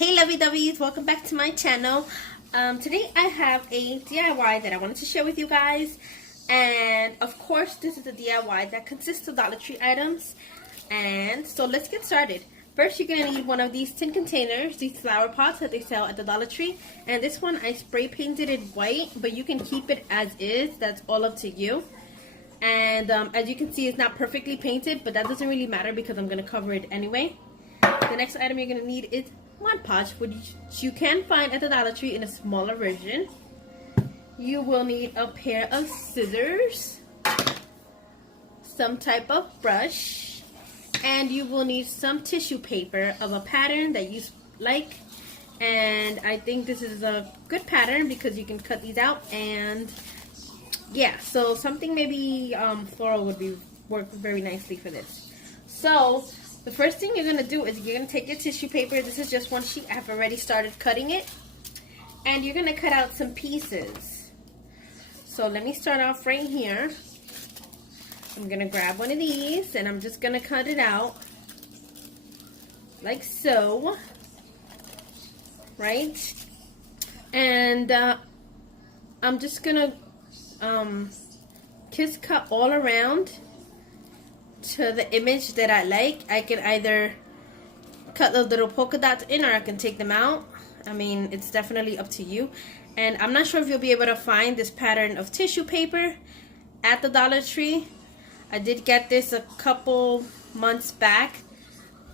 Hey lovey-doveys, welcome back to my channel. Today I have a DIY that I wanted to share with you guys. And of course this is a DIY that consists of Dollar Tree items. And so let's get started. First you're going to need one of these tin containers, these flower pots that they sell at the Dollar Tree. And this one I spray painted it white, but you can keep it as is. That's all up to you. And as you can see, it's not perfectly painted, but that doesn't really matter because I'm going to cover it anyway. The next item you're going to need is Mod Podge, which you can find at the Dollar Tree in a smaller version. You will need a pair of scissors, some type of brush, and you will need some tissue paper of a pattern that you like. And I think this is a good pattern because you can cut these out. And yeah, so something maybe floral would work very nicely for this. So the first thing you're going to do is you're going to take your tissue paper. This is just one sheet. I've already started cutting it. And you're going to cut out some pieces. So let me start off right here. I'm going to grab one of these and I'm just going to cut it out. Like so. Right? And I'm just going to just cut all around to the image that I like. I can either cut the little polka dots in or I can take them out. I mean, it's definitely up to you. And I'm not sure if you'll be able to find this pattern of tissue paper at the Dollar Tree. I did get this a couple months back,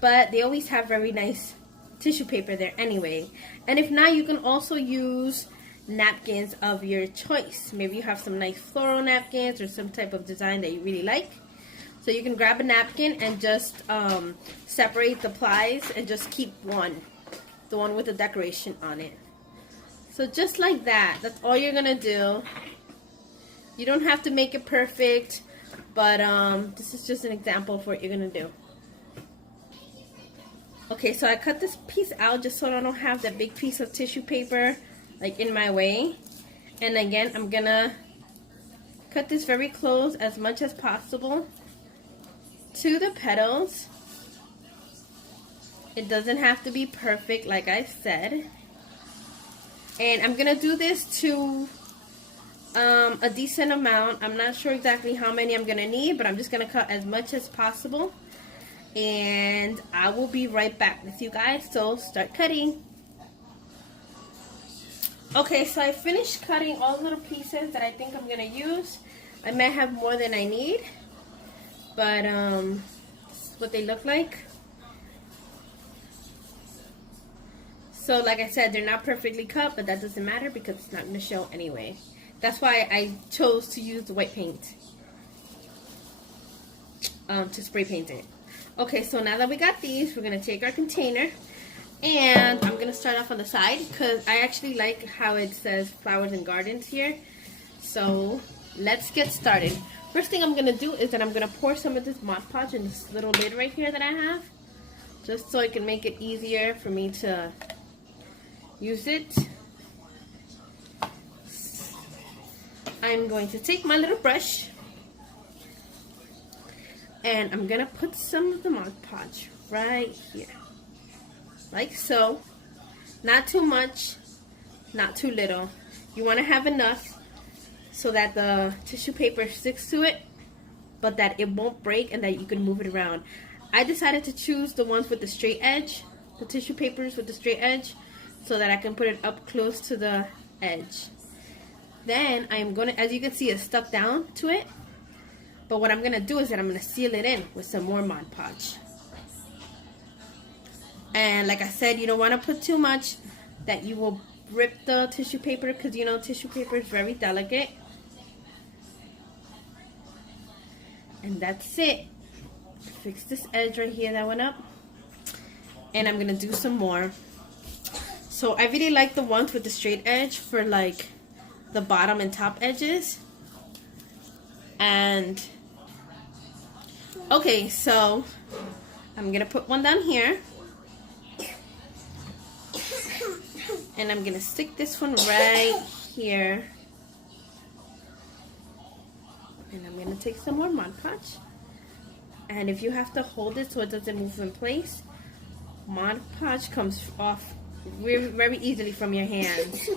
but they always have very nice tissue paper there anyway. And if not, you can also use napkins of your choice. Maybe you have some nice floral napkins or some type of design that you really like. So you can grab a napkin and just separate the plies and just keep one. The one with the decoration on it. So just like that. That's all you're going to do. You don't have to make it perfect. But this is just an example of what you're going to do. Okay, so I cut this piece out just so I don't have that big piece of tissue paper like in my way. And again, I'm going to cut this very close as much as possible to the petals. It doesn't have to be perfect, like I said. And I'm gonna do this to a decent amount. I'm not sure exactly how many I'm gonna need, but I'm just gonna cut as much as possible. And I will be right back with you guys, so start cutting. Okay, so I finished cutting all the little pieces that I think I'm gonna use. I might have more than I need, but this is what they look like. So like I said, they're not perfectly cut, but that doesn't matter because it's not going to show anyway. That's why I chose to use the white paint to spray paint it. Okay, so now that we got these, we're going to take our container and I'm going to start off on the side because I actually like how it says flowers and gardens here. So let's get started. First thing I'm going to do is that I'm going to pour some of this Mod Podge in this little lid right here that I have, just so it can make it easier for me to use it. I'm going to take my little brush and I'm going to put some of the Mod Podge right here. Like so. Not too much, not too little. You want to have enough so that the tissue paper sticks to it, but that it won't break and that you can move it around. I decided to choose the ones with the straight edge, the tissue papers with the straight edge, so that I can put it up close to the edge. Then I'm going to, as you can see, it's stuck down to it. But what I'm going to do is that I'm going to seal it in with some more Mod Podge. And like I said, you don't want to put too much that you will rip the tissue paper, because you know tissue paper is very delicate. And that's it. Fix this edge right here that went up. And I'm going to do some more. So I really like the ones with the straight edge for like the bottom and top edges. And okay, so I'm going to put one down here. And I'm going to stick this one right here. And I'm going to take some more Mod Podge. And if you have to hold it so it doesn't move in place, Mod Podge comes off very easily from your hands.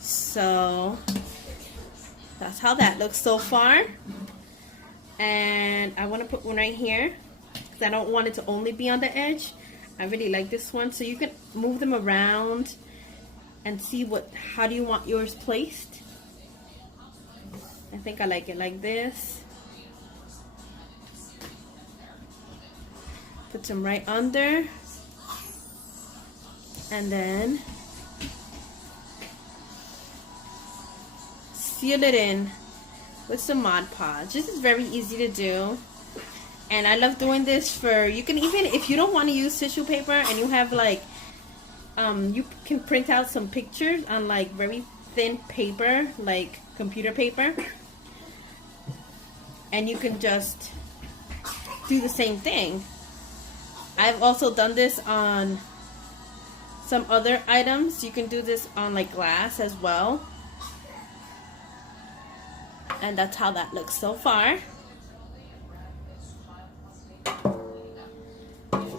So that's how that looks so far. And I want to put one right here because I don't want it to only be on the edge. I really like this one. So you can move them around and see how do you want yours placed. I think I like it like this. Put some right under. And then seal it in with some Mod Podge. This is very easy to do. And I love doing this for, you can even, if you don't want to use tissue paper and you have like, you can print out some pictures on like very thin paper, like computer paper. And you can just do the same thing. I've also done this on some other items. You can do this on like glass as well. And that's how that looks so far.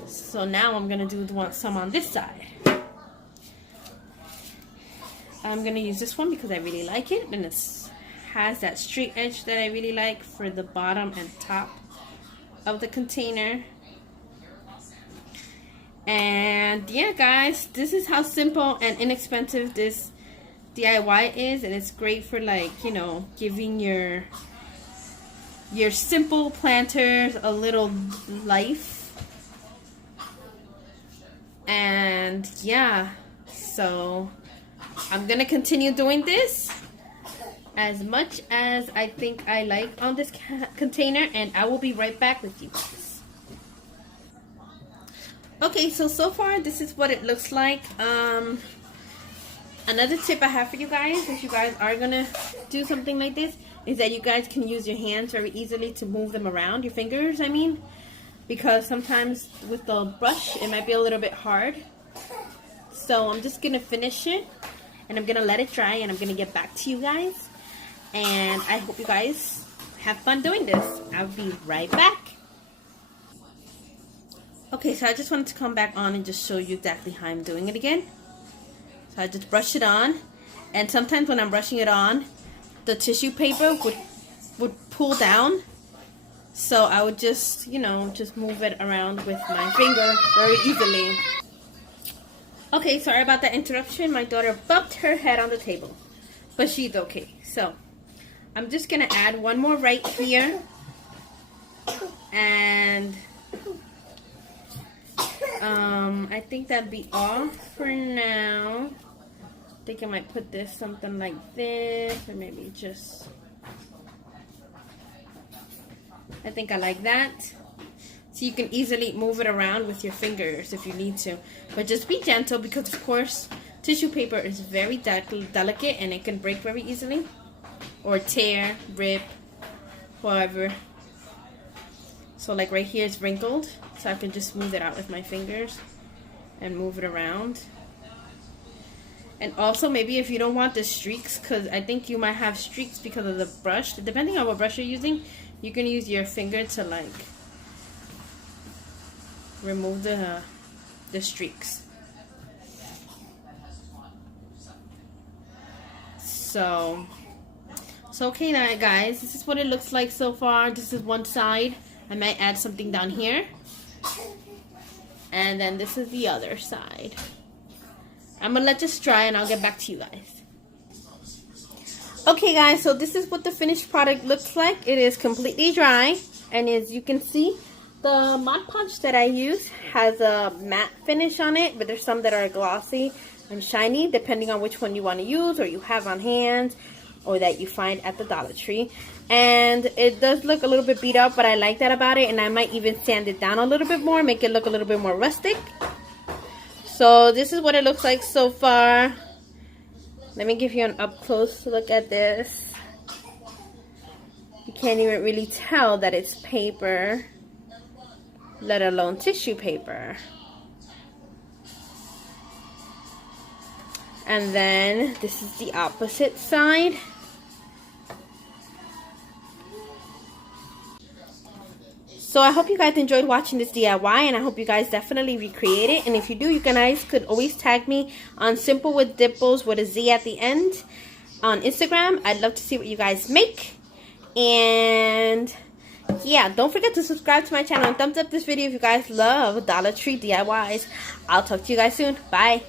So now I'm gonna do some on this side. I'm gonna use this one because I really like it, and it has that straight edge that I really like for the bottom and top of the container. And yeah, guys, this is how simple and inexpensive this DIY is, and it's great for, like, you know, giving your simple planters a little life. And yeah, so I'm gonna continue doing this as much as I think I like on this container, and I will be right back with you guys. Okay, so far this is what it looks like. Another tip I have for you guys, if you guys are gonna do something like this, is that you guys can use your hands very easily to move them around, your fingers, I mean, because sometimes with the brush it might be a little bit hard. So I'm just gonna finish it, and I'm gonna let it dry, and I'm gonna get back to you guys. And I hope you guys have fun doing this. I'll be right back. Okay, so I just wanted to come back on and just show you exactly how I'm doing it again. So I just brush it on, and sometimes when I'm brushing it on, the tissue paper would pull down. So I would just, you know, just move it around with my finger very easily. Okay, sorry about that interruption. My daughter bumped her head on the table, but she's okay. So I'm just gonna add one more right here, and I think that'd be all for now. I think I might put this something like this, or maybe just, I think I like that. So you can easily move it around with your fingers if you need to. But just be gentle, because of course tissue paper is very delicate and it can break very easily. Or tear, rip, whatever. So like right here it's wrinkled. So I can just smooth it out with my fingers and move it around. And also maybe if you don't want the streaks, because I think you might have streaks because of the brush. Depending on what brush you're using, you can use your finger to like remove the streaks. So okay now guys, this is what it looks like so far. This is one side. I might add something down here. And then this is the other side. I'm gonna let this dry and I'll get back to you guys. Okay guys, so this is what the finished product looks like. It is completely dry, and as you can see, the Mod Podge that I use has a matte finish on it, but there's some that are glossy and shiny depending on which one you want to use or you have on hand or that you find at the Dollar Tree. And it does look a little bit beat up, but I like that about it, and I might even sand it down a little bit more, make it look a little bit more rustic. So this is what it looks like so far. Let me give you an up close look at this. You can't even really tell that it's paper, let alone tissue paper. And then this is the opposite side. So I hope you guys enjoyed watching this DIY, and I hope you guys definitely recreate it. And if you do, you guys could always tag me on simplewithdimplez with a Z at the end on Instagram. I'd love to see what you guys make. And yeah, don't forget to subscribe to my channel and thumbs up this video if you guys love Dollar Tree DIYs. I'll talk to you guys soon. Bye.